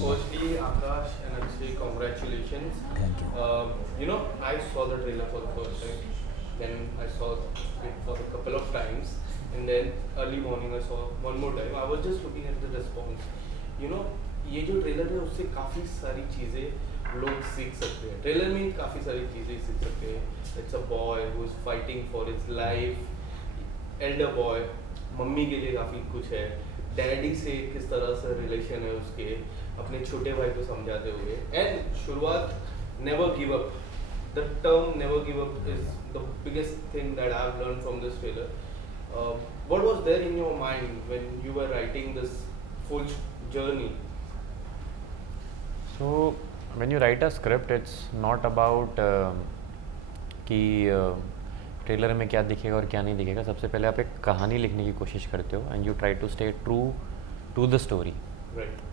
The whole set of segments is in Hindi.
Possible. firstly, Akash and Akshay, congratulations. Thank you. I saw the trailer for the first time. Then I saw it for a couple of times, and then early morning I saw one more time. I was just looking at the response. You know, ये जो ट्रेलर है उससे काफ़ी सारी चीज़ें लोग सीख सकते हैं। ट्रेलर में काफ़ी सारी चीज़ें सीख सकते हैं। It's a boy who is fighting for his life, Elder boy, mummy के लिए काफ़ी कुछ है, डैडी से किस तरह से रिलेशन है उसके, अपने छोटे भाई को समझाते हुए, एंड शुरुआत never give up. The term never give up is the biggest thing that I have learn from this trailer. What was there in your mind when you were writing this full journey? So when you write a script, it's not about कि ट्रेलर में क्या दिखेगा और क्या नहीं दिखेगा. सबसे पहले आप एक कहानी लिखने की कोशिश करते हो and you try to stay true to the story.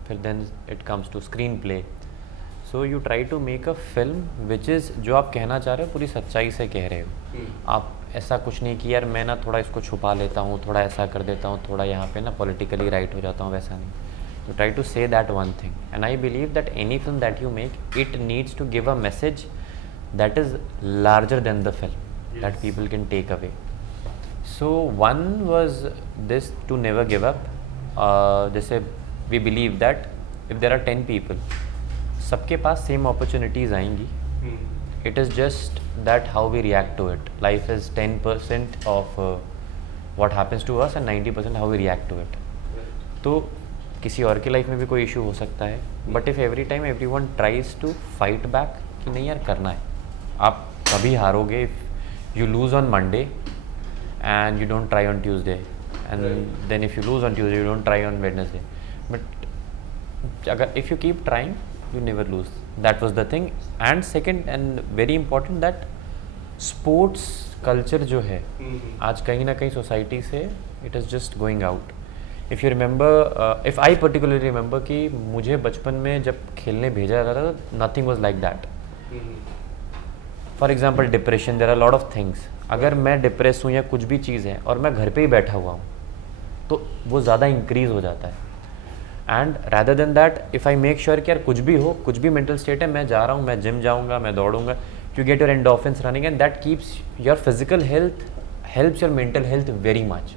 फिर then it comes to screenplay. So you try to make a film which is, जो आप कहना चाह रहे हो पूरी सच्चाई से कह रहे हो. आप ऐसा कुछ नहीं कि यार मैं ना थोड़ा इसको छुपा लेता हूँ, थोड़ा ऐसा कर देता हूँ, थोड़ा यहाँ पे ना पॉलिटिकली राइट हो जाता हूँ, वैसा नहीं. You try to say that one thing, and I believe that any film that you make, it needs to give a message that is larger than the film, that people can take away. So one was this, to never give up. जैसे we believe that if there are 10 people, सबके पास same opportunities आएंगी. It is just that how we react to it. Life is 10% of what happens to us and 90% how we react to it. तो किसी और की लाइफ में भी कोई इशू हो सकता है, but if every time every one tries to fight back कि नहीं यार करना है, आप कभी हारोगे. If you lose on Monday and you don't try on Tuesday, and then if you lose on Tuesday you don't try on Wednesday. But अगर if you keep trying you never lose. That was the thing. And second and very important, that sports culture जो है आज कहीं ना कहीं सोसाइटी से it is just going out. If you remember, if I particularly remember कि मुझे बचपन में जब खेलने भेजा जाता था, nothing was like that. For example depression, there are lot of things. अगर मैं डिप्रेस हूँ या कुछ भी चीज़ है और मैं घर पे ही बैठा हुआ हूँ तो वो ज़्यादा इंक्रीज हो जाता है. And rather than that, if I make sure कि यार कुछ भी हो, कुछ भी मेंटल स्टेट है, मैं जा रहा हूँ, मैं जिम जाऊँगा, मैं दौड़ूंगा, you get your endorphins running and that keeps your physical health, helps your mental health very much.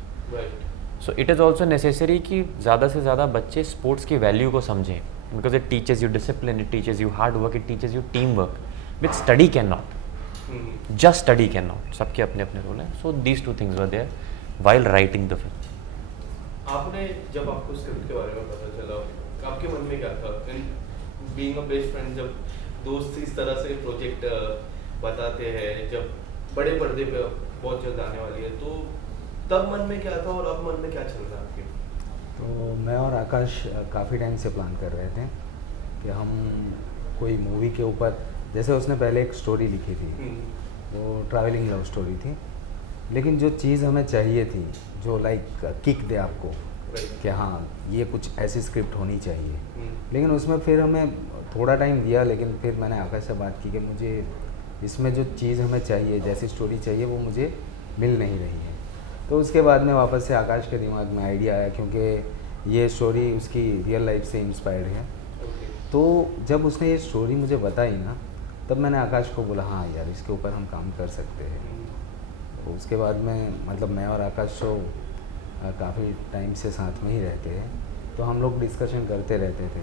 So it is also necessary कि ज़्यादा से ज़्यादा बच्चे स्पोर्ट्स की वैल्यू को समझें, because it teaches you discipline, it teaches you hard work, it teaches you team work, which study can not. Just study can not. सबके अपने अपने रोल हैं. So these two things were there while writing the film. आपने जब आपको स्क्रिप्ट के बारे में पता चला, आपके मन में क्या था? बीइंग अ बेस्ट फ्रेंड, जब दोस्त इस तरह से प्रोजेक्ट बताते हैं, जब बड़े पर्दे पे बहुत जल्द आने वाली है, तो तब मन में क्या था और अब मन में क्या चल रहा है आपके? तो मैं और आकाश काफ़ी टाइम से प्लान कर रहे थे कि हम कोई मूवी के ऊपर, जैसे उसने पहले एक स्टोरी लिखी थी, वो ट्रैवलिंग लव स्टोरी थी, लेकिन जो चीज़ हमें चाहिए थी, जो लाइक किक दे आपको कि हाँ ये कुछ ऐसी स्क्रिप्ट होनी चाहिए, लेकिन उसमें फिर हमें थोड़ा टाइम दिया, लेकिन फिर मैंने आकाश से बात की कि मुझे इसमें जो चीज़ हमें चाहिए, जैसी स्टोरी चाहिए, वो मुझे मिल नहीं रही है. तो उसके बाद में वापस से आकाश के दिमाग में आइडिया आया, क्योंकि ये स्टोरी उसकी रियल लाइफ से इंस्पायर्ड है. तो जब उसने ये स्टोरी मुझे बताई ना, तब मैंने आकाश को बोला हाँ यार इसके ऊपर हम काम कर सकते हैं. तो उसके बाद में मतलब मैं और आकाश तो काफ़ी टाइम से साथ में ही रहते हैं, तो हम लोग डिस्कशन करते रहते थे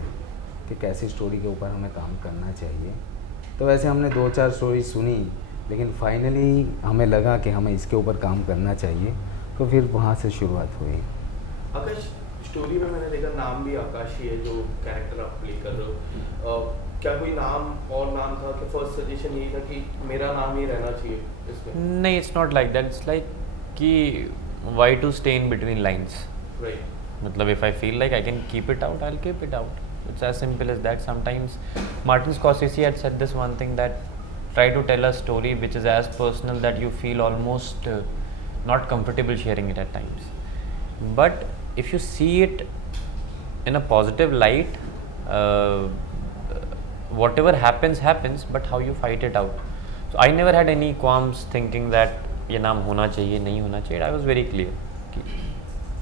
कि कैसी स्टोरी के ऊपर हमें काम करना चाहिए. तो वैसे हमने 2-4 स्टोरी सुनी, लेकिन फाइनली हमें लगा कि हमें इसके ऊपर काम करना चाहिए, तो फिर वहाँ से शुरुआत हुई. आकाश, स्टोरी में मैंने देखा नाम भी आकाश ही है जो कैरेक्टर आप प्ले कर रहे हो. क्या कोई नाम और नाम था कि फर्स्ट सजेशन यही था कि मेरा नाम ही रहना चाहिए इसमें? नहीं, it's not like that. It's like कि why to stay in between lines. Right. मतलब if I feel like I can keep it out, I will keep it out. It's as simple as that. Sometimes Martin Scorsese had said this one thing, that try to tell a story which is as personal that you feel almost not comfortable sharing it at times. But if you see it in a positive light, whatever happens, but how you fight it out. So I never had any qualms thinking that ये नाम होना चाहिए, नहीं होना चाहिए. I was very clear.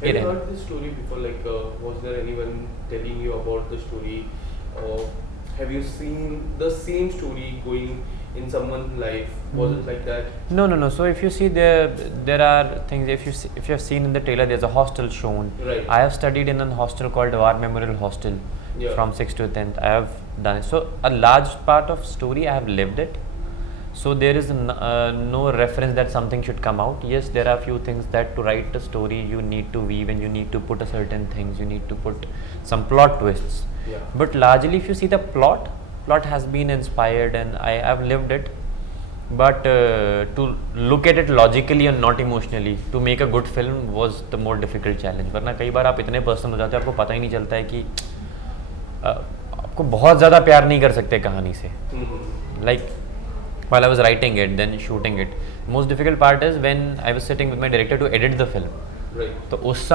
Have you heard this story before? Like, was there anyone telling you about the story? or have you seen the same story going in someone's life? Was it like that? No. So if you see there are things. If you have seen in the trailer, there's a hostel shown. Right. I have studied in a hostel called War Memorial Hostel. Yeah. From 6th to 10th. I have done it. So a large part of story I have lived it. So there is no reference that something should come out. Yes, there are few things that to write a story you need to weave and you need to put a certain things. You need to put some plot twists. Yeah. But largely, if you see the plot has been inspired and I have lived it. But to look at it logically and not emotionally, to make a good film was the more difficult challenge. वरना कई बार आप इतने पर्सनल हो जाते हो, आपको पता ही नहीं चलता है कि आपको बहुत ज़्यादा प्यार नहीं कर सकते कहानी से. Like while I was writing it, then shooting it, most difficult part is when I was sitting with my director to edit the film. Right. तो उस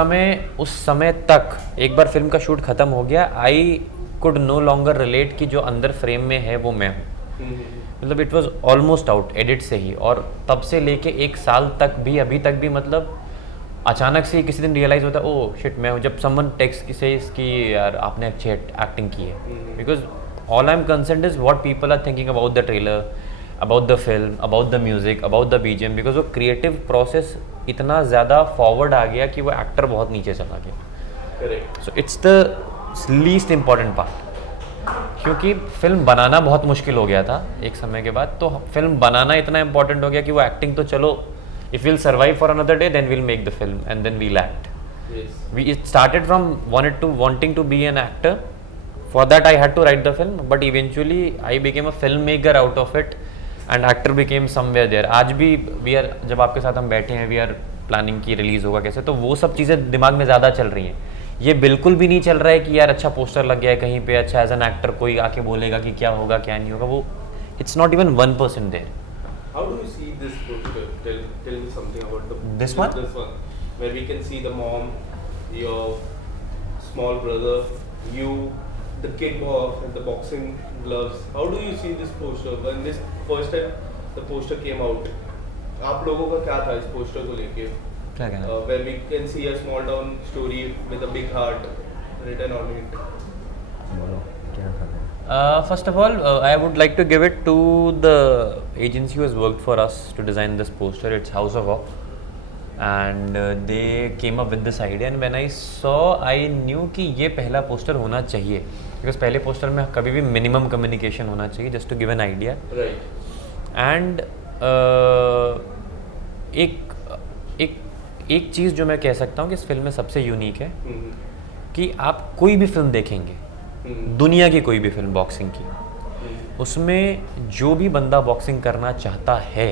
समय तक एक बार फिल्म का शूट खत्म हो गया, I could no longer relate कि जो अंदर फ्रेम में है वो मैं हूँ. मतलब it was almost out edit से ही. और तब से लेके 1 साल तक भी अभी तक भी मतलब अचानक से किसी दिन रियलाइज होता है ओह शिट मैं हूँ. जब समवन टेक्स्ट से इसकी यार आपने अच्छी एक्टिंग की है, because all I am concerned is what people are thinking about the trailer, about the film, about the music, about the BGM. Because वो क्रिएटिव प्रोसेस इतना ज़्यादा फॉरवर्ड आ गया कि वो एक्टर बहुत नीचे चला गया. Correct. So it's the least important part. क्योंकि फिल्म बनाना बहुत मुश्किल हो गया था एक समय के बाद, तो फिल्म बनाना इतना इम्पोर्टेंट हो गया कि वो एक्टिंग तो चलो if will survive for another day then will make the film and then we'll act. Yes. It started from wanting to be an actor. For that I had to write the film, but eventually I became a filmmaker out of it and actor became somewhere there. आज भी we are, जब आपके साथ हम बैठे हैं, we are planning की रिलीज होगा कैसे, तो वो सब चीज़ें दिमाग में ज़्यादा चल रही हैं. ये बिल्कुल भी नहीं चल रहा है कि यार अच्छा पोस्टर लग गया है कहीं पे, अच्छा एज एन एक्टर कोई आके बोलेगा कि क्या होगा क्या नहीं होगा. वो it's not even 1% there. How do you see this poster? Tell me something about This one? This one, where we can see the mom, your small brother, you, the kickbox and the boxing gloves. How do you see this poster? When this first time the poster came out, आप लोगों का क्या था इस पोस्टर को लेके? क्या कहना? Where we can see a small town story with a big heart written on it. बोलो क्या कर रहे हैं. First of all, I would like to give it to the agency who has worked for us to design this poster. It's House of Hope, and they came up with this idea. And when I saw, I knew कि ये पहला पोस्टर होना चाहिए, because पहले पोस्टर में कभी भी minimum communication होना चाहिए, just to give an idea. Right. And एक चीज़ जो मैं कह सकता हूँ कि इस फिल्म में सबसे यूनिक है कि आप कोई भी फिल्म देखेंगे, दुनिया की कोई भी फिल्म बॉक्सिंग की, उसमें जो भी बंदा बॉक्सिंग करना चाहता है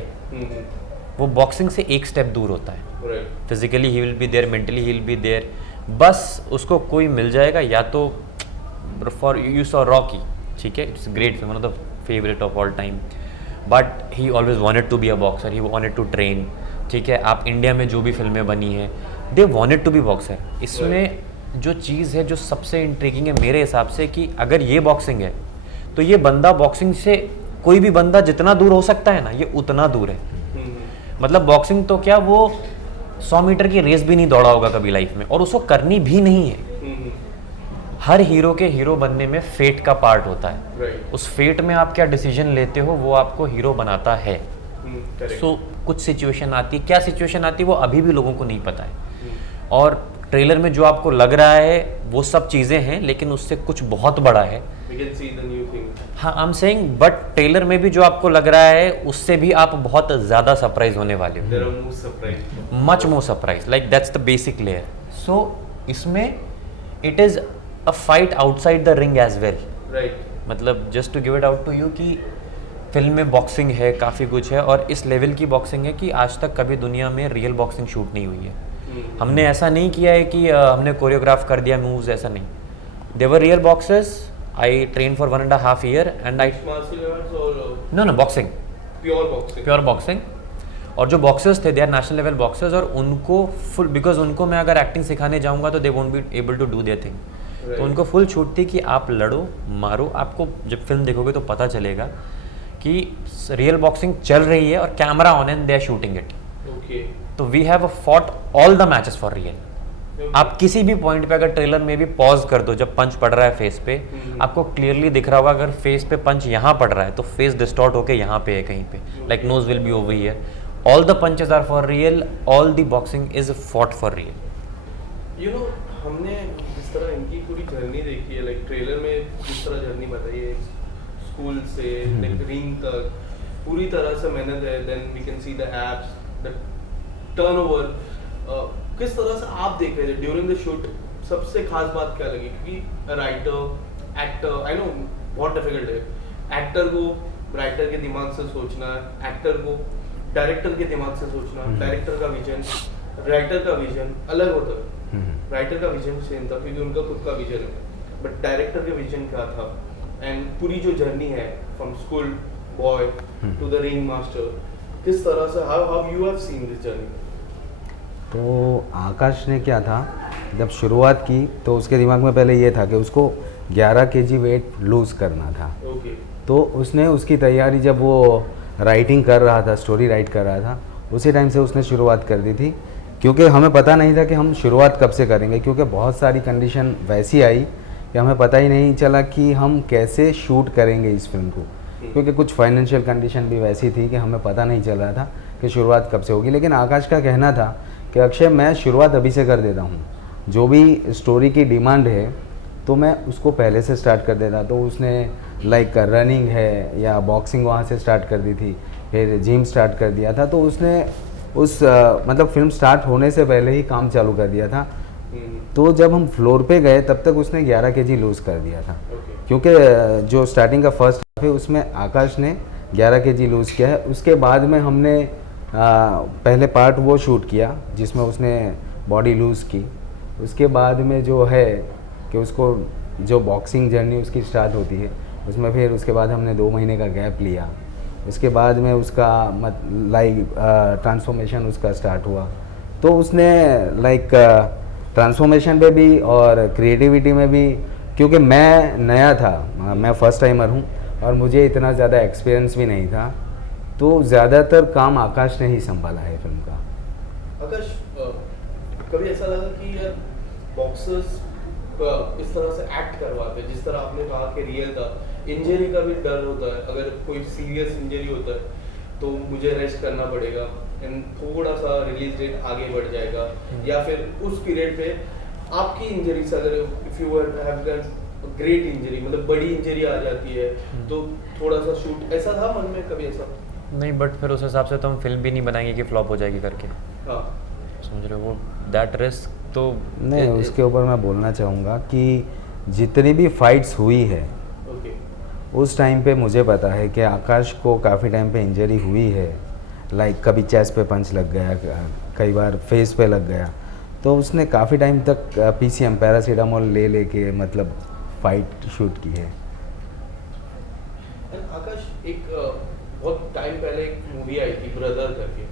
वो बॉक्सिंग से एक स्टेप दूर होता है. Right. फिजिकली ही विल बी देयर, मेंटली ही विल बी देयर. बस उसको कोई मिल जाएगा, या तो फॉर यू सॉ रॉकी, ठीक है, it's great film, one of the favourite of all time, but he always wanted to be a boxer, he wanted to train. ठीक है, आप इंडिया में जो भी फिल्में बनी हैं, they wanted to be boxer. इसमें जो चीज़ है जो सबसे इंट्रिगिंग है मेरे हिसाब से कि अगर ये बॉक्सिंग है तो ये बंदा बॉक्सिंग से, कोई भी बंदा जितना दूर हो सकता है ना, ये उतना दूर है. मतलब बॉक्सिंग तो क्या, वो 100 मीटर की रेस भी नहीं दौड़ा होगा कभी लाइफ में, और उसको करनी भी नहीं है. हर हीरो के हीरो बनने में फेट का पार्ट होता है. Right. उस फेट में आप क्या डिसीजन लेते हो वो आपको हीरो बनाता है. Correct. सो कुछ सिचुएशन आती है, क्या सिचुएशन आती है वो अभी भी लोगों को नहीं पता है. और ट्रेलर में जो आपको लग रहा है वो सब चीज़ें हैं, लेकिन उससे कुछ बहुत बड़ा है. We can see the new thing. हाँ, I am saying, but trailer में भी जो आपको लग रहा है उससे भी आप बहुत ज़्यादा सरप्राइज होने वाले हो. There are more surprise. Much more surprise, like that's the basic layer. So इसमें it is a fight outside the ring as well. Right. मतलब just to give it out to you कि फिल्म में बॉक्सिंग है, काफ़ी कुछ है, और इस लेवल की बॉक्सिंग है कि आज तक कभी दुनिया में रियल बॉक्सिंग शूट नहीं हुई है. हमने ऐसा नहीं किया है कि हमने कोरियोग्राफ कर दिया मूव्स, ऐसा नहीं. They are real boxers. I train for 1.5 year and I Martial arts or no boxing, pure boxing? Pure boxing. और जो बॉक्सर्स थे they are national level boxers, और उनको फुल, बिकॉज उनको मैं अगर एक्टिंग सिखाने जाऊंगा तो they won't be able to do their thing. Right. तो उनको फुल छूट थी कि आप लड़ो मारो. आपको जब फिल्म देखोगे तो पता चलेगा कि रियल बॉक्सिंग चल रही है और camera on and they are shooting it. Okay. तो we have fought all the matches for real. आप किसी भी पॉइंट पे अगर ट्रेलर में भी पॉज कर दो, जब पंच पड़ रहा है फेस पे, आपको क्लियरली दिख रहा होगा अगर फेस पे पंच यहाँ पड़ रहा है तो फेस डिस्टॉर्ट होके यहाँ पे है कहीं पे, like nose will be over here, all the punches are for real, all the boxing is fought for real. You know हमने जिस तरह इनकी पूरी जर्नी देखी है, लाइक ट्रेलर में जिस तरह जर्नी बताई है, स्कूल से लाइक रिंग तक पूरी तरह से मेहनत है, then we can see the abs, the turnover, किस तरह से आप देख रहे थे ड्यूरिंग द शूट? सबसे खास बात क्या लगी? क्योंकि राइटर एक्टर, आई नो बहुत डिफिकल्ट है एक्टर को राइटर के दिमाग से सोचना, एक्टर को डायरेक्टर के दिमाग से सोचना, डायरेक्टर का विजन, राइटर का विजन अलग होता है। राइटर का विजन सेम था क्योंकि उनका खुद का विजन है, बट डायरेक्टर का विजन क्या था? एंड पूरी जो जर्नी है from school boy to the ring master, किस तरह से how you have seen this journey? तो आकाश ने क्या था, जब शुरुआत की तो उसके दिमाग में पहले ये था कि उसको 11 kg वेट लूज़ करना था। ओके। तो उसने उसकी तैयारी, जब वो राइटिंग कर रहा था, स्टोरी राइट कर रहा था, उसी टाइम से उसने शुरुआत कर दी थी, क्योंकि हमें पता नहीं था कि हम शुरुआत कब से करेंगे, क्योंकि बहुत सारी कंडीशन वैसी आई कि हमें पता ही नहीं चला कि हम कैसे शूट करेंगे इस फिल्म को, क्योंकि कुछ फाइनेंशियल कंडीशन भी वैसी थी कि हमें पता नहीं चल रहा था कि शुरुआत कब से होगी। लेकिन आकाश का कहना था कि अक्षय मैं शुरुआत अभी से कर देता हूँ, जो भी स्टोरी की डिमांड है तो मैं उसको पहले से स्टार्ट कर देता। तो उसने लाइक रनिंग है या बॉक्सिंग वहाँ से स्टार्ट कर दी थी, फिर जिम स्टार्ट कर दिया था। तो उसने उस मतलब फिल्म स्टार्ट होने से पहले ही काम चालू कर दिया था। तो जब हम फ्लोर पे गए तब तक उसने 11 kg लूज़ कर दिया था, क्योंकि जो स्टार्टिंग का फर्स्ट हाफ है उसमें आकाश ने 11 kg लूज़ किया है। उसके बाद में हमने पहले पार्ट वो शूट किया जिसमें उसने बॉडी लूज़ की। उसके बाद में जो है कि उसको जो बॉक्सिंग जर्नी उसकी स्टार्ट होती है, उसमें फिर उसके बाद हमने 2 महीने का गैप लिया। उसके बाद में उसका लाइक ट्रांसफॉर्मेशन उसका स्टार्ट हुआ। तो उसने लाइक ट्रांसफॉर्मेशन पे भी और क्रिएटिविटी में भी, क्योंकि मैं नया था, मैं फर्स्ट टाइमर हूँ और मुझे इतना ज़्यादा एक्सपीरियंस भी नहीं था, तो ज़्यादातर काम आकाश ने ही संभाला है फिल्म का। आकाश, कभी ऐसा लगा कि यार बॉक्सर्स इस तरह से एक्ट करवाते, जिस तरह आपने कहा कि रियल था, इंजरी का भी डर होता है, अगर कोई सीरियस इंजरी होता है तो मुझे रेस्ट करना पड़ेगा एंड थोड़ा सा रिलीज डेट आगे बढ़ जाएगा, या फिर उस पीरियड पे आपकी इंजरी से अगर if you have got great injury, मतलब बड़ी इंजरी आ जाती है तो थोड़ा सा शूट, ऐसा था मन में कभी ऐसा? नहीं, बट फिर उस हिसाब से तो हम फिल्म भी नहीं बनाएंगे कि फ्लॉप हो जाएगी करके। हाँ, समझ रहे हो, वो दैट रिस्क तो नहीं, उसके ऊपर मैं बोलना चाहूँगा कि जितनी भी फाइट्स हुई है ओके, उस टाइम पे मुझे पता है कि आकाश को काफ़ी टाइम पे इंजरी हुई है। लाइक कभी चेस्ट पे पंच लग गया, कई बार फेस पे लग गया, तो उसने काफ़ी टाइम तक PCM पैरासीटामोल ले लेके मतलब फाइट शूट की है। आकाश, एक बहुत टाइम पहले एक मूवी आई थी ब्रदर करके,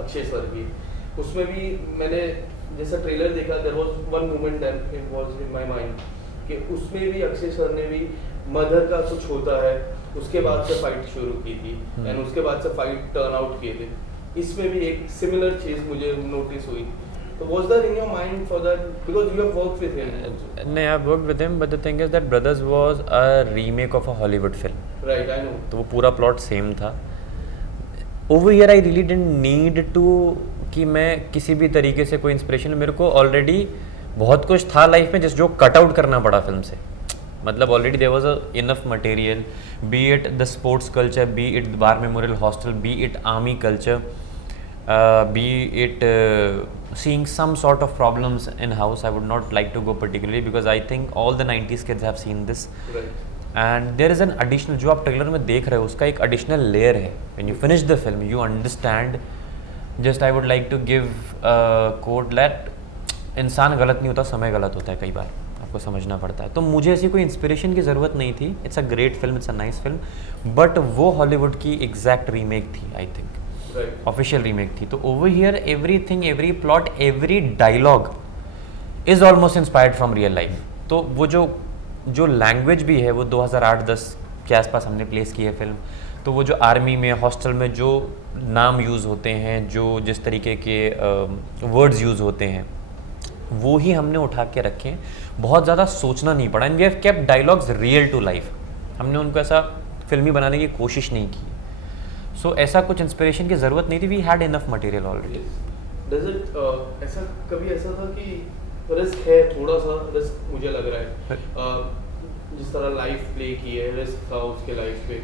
अक्षय सर की, उसमें भी मैंने जैसा ट्रेलर देखा, there was one moment that it was in my mind कि उसमें भी अक्षय सर ने भी मदर का कुछ होता है, उसके बाद से फाइट शुरू की थी एंड उसके बाद से फाइट टर्न आउट किए थे। इसमें भी एक सिमिलर चीज़ मुझे नोटिस हुई, तो was that in your mind for that, because you have worked with him also? नहीं, I work with him, but the thing is that Brothers was a remake of a Hollywood film, Right, I know. तो वो पूरा प्लॉट सेम था। Over here I really didn't need to कि मैं किसी भी तरीके से कोई इंस्पिरेशन, मेरे को ऑलरेडी बहुत कुछ था लाइफ में जिस जो कट आउट करना पड़ा फिल्म से। मतलब already there was a enough material, be it the sports culture, be it war memorial hostel, be it army culture, be it seeing some sort of problems in house. I would not like to go particularly because I think all the 90s kids have seen this. Right. And there is an additional, जो आप ट्रेलर में देख रहे हो उसका एक additional layer है. When you finish the film, you understand. Just I would like to give a quote that इंसान गलत नहीं होता, समय गलत होता है कई बार, आपको समझना पड़ता है। तो मुझे ऐसी कोई इंस्पिरेशन की ज़रूरत नहीं थी। It's a great film, it's a nice film, but वो हॉलीवुड की एग्जैक्ट रीमेक थी, आई थिंक ऑफिशियल रीमेक थी। तो over here everything, every plot, every dialogue is almost inspired from real life. तो वो जो लैंग्वेज भी है वो 2008-10 के आसपास हमने प्लेस की है फिल्म। तो वो जो आर्मी में, हॉस्टल में जो नाम यूज़ होते हैं, जो जिस तरीके के वर्ड्स यूज़ होते हैं, वो ही हमने उठा के रखे हैं, बहुत ज़्यादा सोचना नहीं पड़ा। And we have kept dialogues real to life, हमने उनको ऐसा फिल्मी बनाने की कोशिश नहीं की। सो ऐसा कुछ इंस्पिरेशन की ज़रूरत नहीं थी, we had enough material already. Does it ऐसा कभी ऐसा था कि रिस्क है, थोड़ा सा रिस्क मुझे लग रहा है, जिस तरह लाइफ प्ले की है, रिस्क था उसके लाइफ पे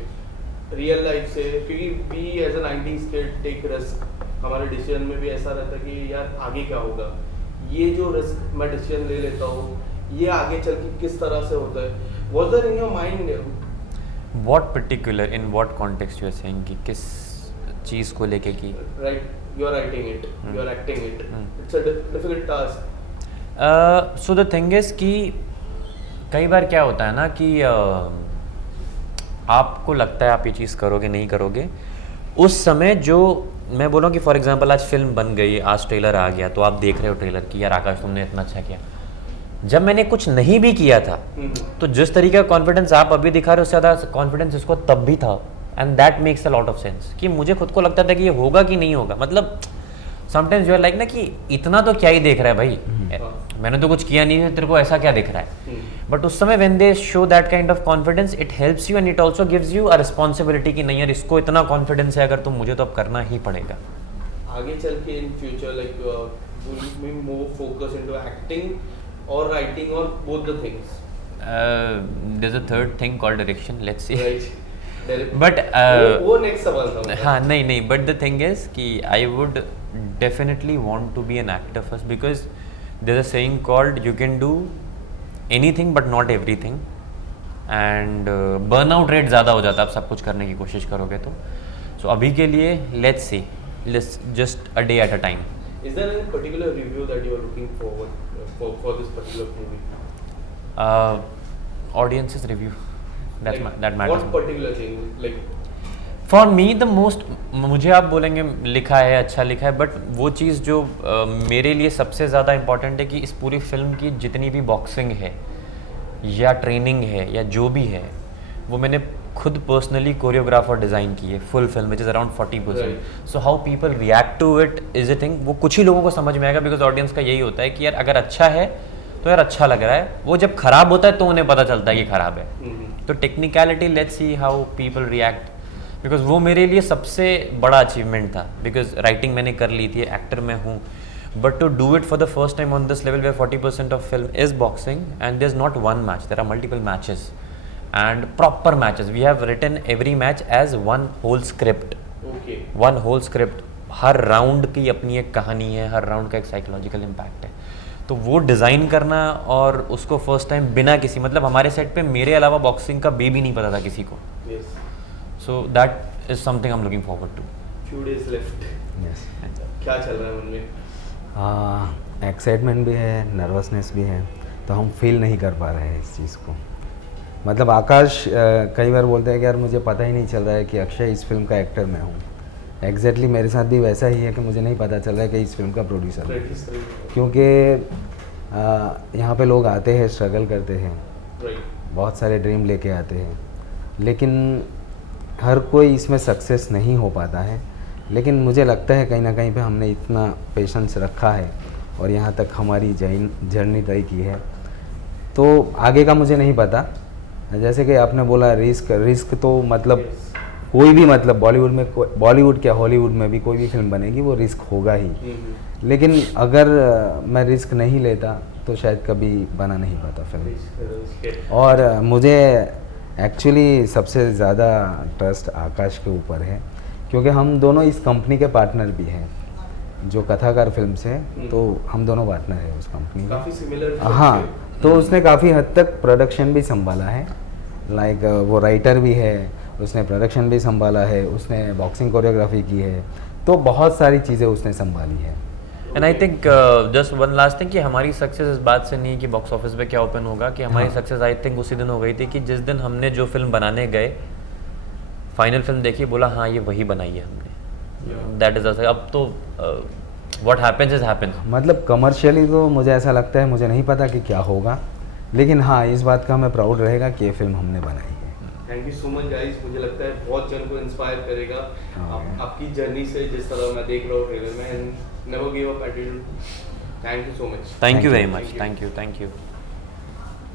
रियल लाइफ से, क्योंकि we as a 90s kid take risk, हमारे डिसीजन में भी ऐसा रहता कि यार आगे क्या होगा, ये जो रिस्क मैं डिसीजन ले लेता हूँ ये आगे चल के किस तरह से होता है, was there in your mind? What particular, in what context you are saying कि किस चीज़ को लेके की? Right, you are writing it, you are acting it, it's a difficult task. So the thing is कि कई बार क्या होता है ना कि आपको लगता है आप ये चीज़ करोगे नहीं करोगे, उस समय जो मैं बोल रहा हूँ कि फॉर एग्जांपल आज फिल्म बन गई, आज ट्रेलर आ गया, तो आप देख रहे हो ट्रेलर कि यार आकाश तुमने इतना अच्छा किया। जब मैंने कुछ नहीं भी किया था तो जिस तरीके का कॉन्फिडेंस आप अभी दिखा रहे हो उससे ज़्यादा कॉन्फिडेंस इसको तब भी था, and that makes a lot of sense कि मुझे खुद को लगता था कि ये होगा कि नहीं होगा। मतलब समटाइम्स यू आर लाइक ना कि इतना तो क्या ही देख रहा है भाई, मैंने तो कुछ किया नहीं है, तेरे को ऐसा क्या दिख रहा है। बट उस समय when they show that kind of confidence it helps you and it also gives you a responsibility कि नहीं यार इसको इतना कॉन्फिडेंस है अगर तुम, मुझे तो अब करना ही पड़ेगा। आगे चल के in future like will be more focused into acting or writing or both the things? There's a third thing called direction, let's see. Right. But वो next सवाल था। हाँ नहीं, but the thing is कि I would definitely want to be an actor first because there's a saying called you can do anything but not everything, and burnout rate ज़्यादा हो जाता है आप सब कुछ करने की कोशिश करोगे तो। So अभी के लिए let's see, let's just a day at a time. Is there any particular review that you are looking forward for this particular movie? Audience's review. That matters. What particular thing? Like for me the most, मुझे आप बोलेंगे लिखा है अच्छा लिखा है, बट वो चीज़ जो मेरे लिए सबसे ज़्यादा इम्पॉर्टेंट है कि इस पूरी फिल्म की जितनी भी बॉक्सिंग है या ट्रेनिंग है या जो भी है वो मैंने खुद पर्सनली कोरियोग्राफर डिज़ाइन की है full film which is around 40%। So how people react to it is a thing, वो कुछ ही लोगों को समझ में आएगा बिकॉज ऑडियंस का यही होता है कि यार अगर अच्छा है तो यार अच्छा लग रहा है, वो जब खराब होता है तो उन्हें पता चलता है कि खराब है। तो technicality let's see how people react, because वो मेरे लिए सबसे बड़ा अचीवमेंट था बिकॉज राइटिंग मैंने कर ली थी, एक्टर मैं हूँ, but to do it for the first time on this level where 40% of film is boxing and there is not one match, there are multiple matches and proper matches, we have written every match as one whole script, one whole script, हर राउंड की अपनी एक कहानी है, हर राउंड का एक साइकोलॉजिकल इम्पैक्ट है। तो वो डिज़ाइन करना और उसको फर्स्ट टाइम बिना किसी, मतलब हमारे सेट पे मेरे अलावा बॉक्सिंग का भी नहीं पता था किसी को। So that is something I'm looking forward to. Few days left. Yes. क्या चल रहा है मन में? एक्साइटमेंट भी है, नर्वसनेस भी है, तो हम फील नहीं कर पा रहे हैं इस चीज़ को। मतलब आकाश कई बार बोलते हैं कि यार मुझे पता ही नहीं चल रहा है कि अक्षय इस फिल्म का एक्टर मैं हूँ। एग्जैक्टली मेरे साथ भी वैसा ही है कि मुझे नहीं पता चल रहा है कि इस फिल्म का प्रोड्यूसर है, क्योंकि यहाँ पे लोग आते हैं, स्ट्रगल करते हैं, बहुत सारे ड्रीम लेके आते हैं, लेकिन हर कोई इसमें सक्सेस नहीं हो पाता है। लेकिन मुझे लगता है कहीं ना कहीं पे हमने इतना पेशेंस रखा है और यहाँ तक हमारी जर्नी तय की है। तो आगे का मुझे नहीं पता, जैसे कि आपने बोला रिस्क तो मतलब कोई भी, मतलब बॉलीवुड क्या हॉलीवुड में भी कोई भी फिल्म बनेगी वो रिस्क होगा ही, लेकिन अगर मैं रिस्क नहीं लेता तो शायद कभी बना नहीं पाता फिल्म। और मुझे एक्चुअली सबसे ज़्यादा ट्रस्ट आकाश के ऊपर है, क्योंकि हम दोनों इस कंपनी के पार्टनर भी हैं, जो कथाकार फिल्म से, तो हम दोनों पार्टनर हैं उस कंपनी काफी सिमिलर। हाँ, तो उसने काफ़ी हद तक प्रोडक्शन भी संभाला है, लाइक वो राइटर भी है, उसने प्रोडक्शन भी संभाला है, उसने बॉक्सिंग कोरियोग्राफी की है, तो बहुत सारी चीज़ें उसने संभाली है। And I think just one last thing कि हमारी सक्सेस इस बात से नहीं कि बॉक्स ऑफिस पे क्या ओपन होगा, कि हमारी सक्सेस आई थिंक उसी दिन हो गई थी कि जिस दिन हमने जो फिल्म बनाने गए, फाइनल फिल्म देखी, बोला हाँ ये वही बनाई है हमने, दैट इज अब तो व्हाट हैपेंस इज हैपेंस। मतलब कमर्शियली तो मुझे ऐसा लगता है, मुझे नहीं पता कि क्या होगा, लेकिन हाँ इस बात का हमें प्राउड रहेगा कि ये फिल्म हमने बनाई है। Thank you so much guys, मुझे लगता है बहुत जन को इंस्पायर करेगा आपकी जर्नी से, जिस तरह मैं देख रहा हूँ ट्रेलर में, and never give up attitude. Thank you so much. Thank you you. Very Thank much, you. Thank you, thank you.